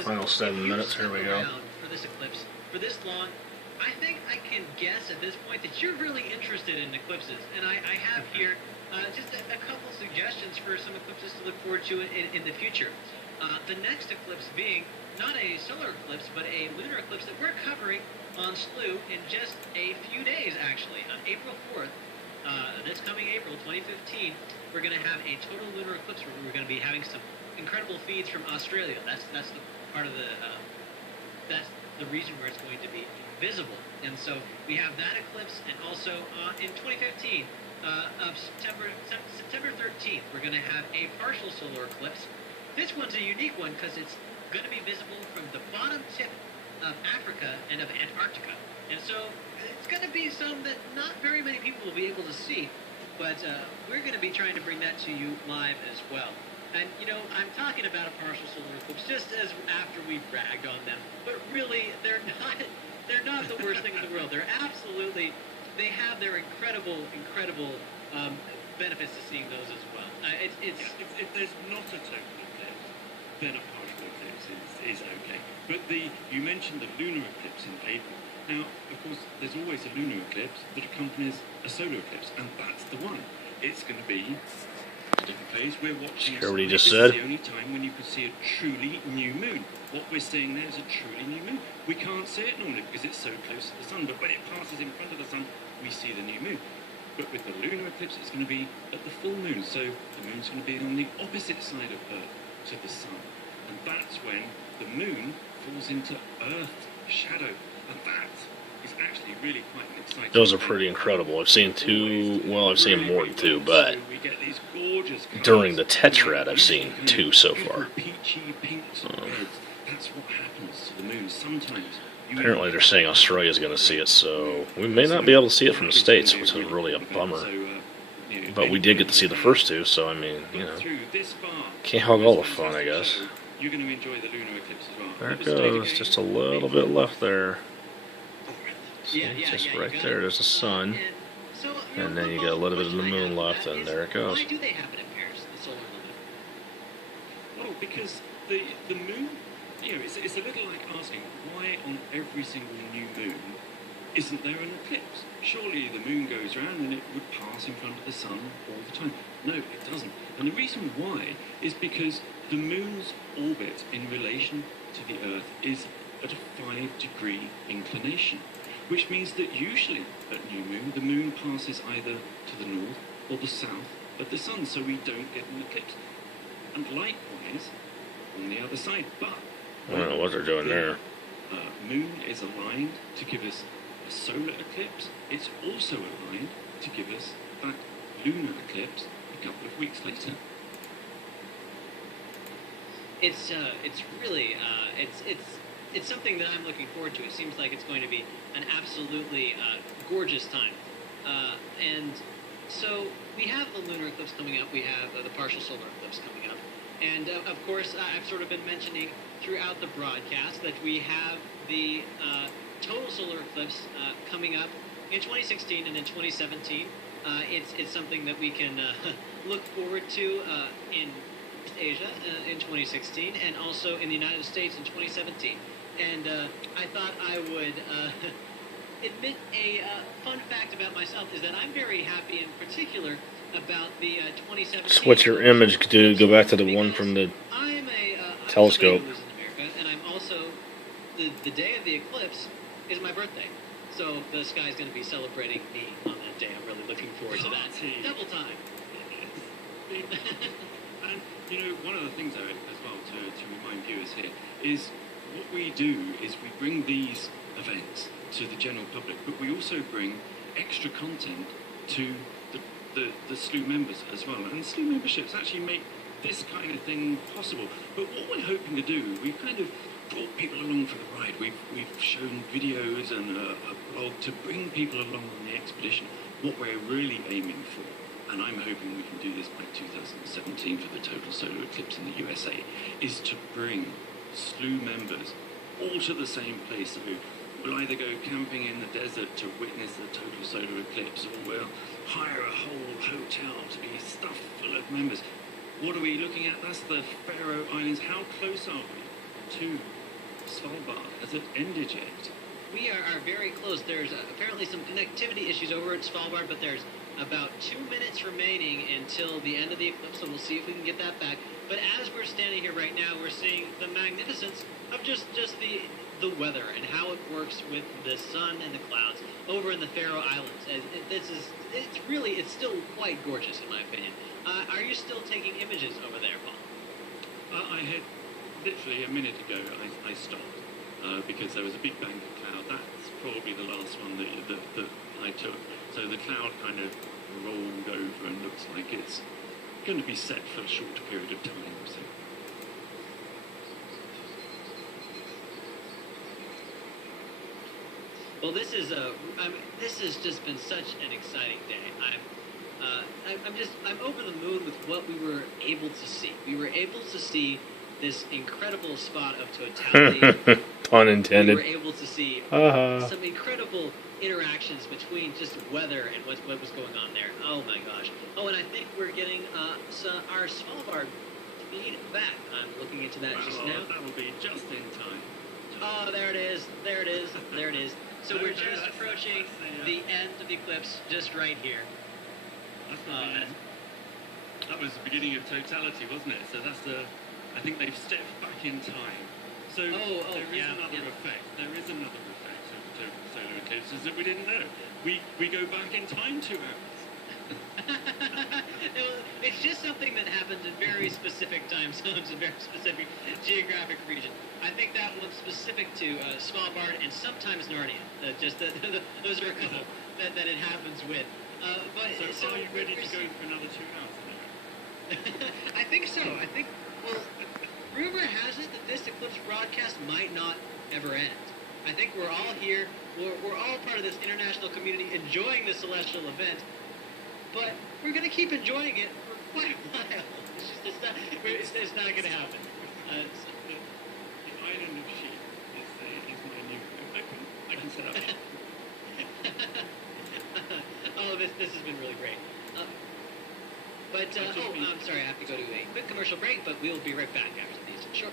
because Final 7 minutes, here we go. For this eclipse for this long, I think I can guess at this point that you're really interested in eclipses, and I have here just a couple suggestions for some eclipses to look forward to in the future. The next eclipse being not a solar eclipse, but a lunar eclipse that we're covering on SLU in just a few days, actually. On April 4th, this coming April 2015, we're going to have a total lunar eclipse where we're going to be having some incredible feeds from Australia. That's the part of that's the region where it's going to be visible. And so we have that eclipse, and also in 2015 of September 13th, we're going to have a partial solar eclipse. This one's a unique one because it's going to be visible from the bottom tip of Africa and of Antarctica. And so it's going to be some that not very many people will be able to see, but we're going to be trying to bring that to you live as well. And, you know, I'm talking about a partial solar eclipse just as after we bragged on them, but really they're not the worst thing in the world. They have their incredible benefits to seeing those as well. If there's not a total eclipse, then a partial eclipse is okay. But you mentioned the lunar eclipse in April. Now, of course, there's always a lunar eclipse that accompanies a solar eclipse, and that's the one. It's going to be a different phase. We're watching. Hear what he just said. said? This is the only time when you can see a truly new moon. What we're seeing there is a truly new moon. We can't see it normally because it's so close to the sun, but when it passes in front of the sun, we see the new moon. But with the lunar eclipse, it's going to be at the full moon, so the moon's going to be on the opposite side of Earth to the sun. And that's when the moon falls into Earth's shadow. And that is actually really quite an exciting Those are thing. pretty incredible. I've seen two, well, I've seen more than two, but We get these gorgeous during the colours. tetrad, I've seen two so far. Peachy pinks and reds. That's what happens to the moon. Sometimes Apparently they're saying Australia's going to see it, so we may not be able to see it from the States, which is really a bummer. But we did get to see the first two, so I mean, you know, can't hog all the fun, I guess. You're going to enjoy the lunar eclipse as well. There it goes, just a little bit left there. See, just right there, there's the sun, and then you got a little bit of the moon left, and there it goes. Why do they happen in pairs, the solar and Well, because the moon, you know, it's a little like asking why on every single new moon isn't there an eclipse? Surely the moon goes around and it would pass in front of the sun all the time. No, it doesn't. And the reason why is because the moon's orbit in relation to the Earth is at a 5-degree inclination, which means that usually at new moon, the moon passes either to the north or the south of the sun, so we don't get an eclipse. And likewise, on the other side, but I don't know what they're doing there. moon is aligned to give us a solar eclipse. It's also aligned to give us that lunar eclipse a couple of weeks later. It's really it's something that I'm looking forward to. It seems like it's going to be an absolutely gorgeous time. And so we have the lunar eclipse coming up. We have the partial solar eclipse coming up. And of course, I've sort of been mentioning throughout the broadcast that we have the total solar eclipse coming up in 2016 and in 2017. It's something that we can look forward to in Asia in 2016 and also in the United States in 2017. And I thought I would admit a fun fact about myself is that I'm very happy in particular about the 2017. Switch your image, dude. Go back to the one from the telescope. I'm in America, and I'm also the day of the eclipse is my birthday. So the sky's going to be celebrating me on that day. I'm really looking forward to that. Double time. And, you know, one of the things, Eric, as well, to remind viewers here, is what we do is we bring these events to the general public, but we also bring extra content to the SLU members as well. And SLU memberships actually make this kind of thing possible. But what we're hoping to do, we've kind of brought people along for the ride. We've shown videos and a blog to bring people along on the expedition. What we're really aiming for, and I'm hoping we can do this by 2017 for the total solar eclipse in the USA, is to bring SLU members all to the same place. So we'll either go camping in the desert to witness the total solar eclipse, or we'll hire a whole hotel to be stuffed full of members. What are we looking at? That's the Faroe Islands. How close are we to Svalbard as an end eject. We are very close. There's apparently some connectivity issues over at Svalbard, but there's about 2 minutes remaining until the end of the eclipse, so we'll see if we can get that back. But as we're standing here right now, we're seeing the magnificence of just the weather and how it works with the sun and the clouds over in the Faroe Islands. It's still quite gorgeous in my opinion. Are you still taking images over there, Paul? I had literally a minute ago. I stopped because there was a big bank of cloud. That's probably the last one that I took. So the cloud kind of rolled over and looks like it's going to be set for a short period of time. So. Well, this has just been such an exciting day. I'm over the moon with what we were able to see. We were able to see this incredible spot of totality. Pun intended. We were able to see some incredible interactions between just weather and what was going on there. Oh my gosh. Oh, and I think we're getting our Svalbard feed back. I'm looking into that just now. That will be just in time. Oh, there it is. There it is. There it is. So we're just approaching the end of the eclipse, just right here. That's not the end. That was the beginning of totality, wasn't it? So that's I think they've stepped back in time. So there is another effect. There is another effect of solar eclipses that we didn't know. We go back in time 2 hours. It's just something that happens in very specific time zones, in very specific geographic region. I think that one's specific to Svalbard and sometimes Narnia. Those are a couple that it happens with. So are you ready to go for another 2 hours now? I think so. Well, rumor has it that this eclipse broadcast might not ever end. I think we're all here. We're all part of this international community enjoying the celestial event. But we're going to keep enjoying it for quite a while. It's not going to happen. The island of sheep is my new home. I can set up shop. Oh, this has been really great. I'm sorry, I have to go to a quick commercial break, but we'll be right back after these. Sure.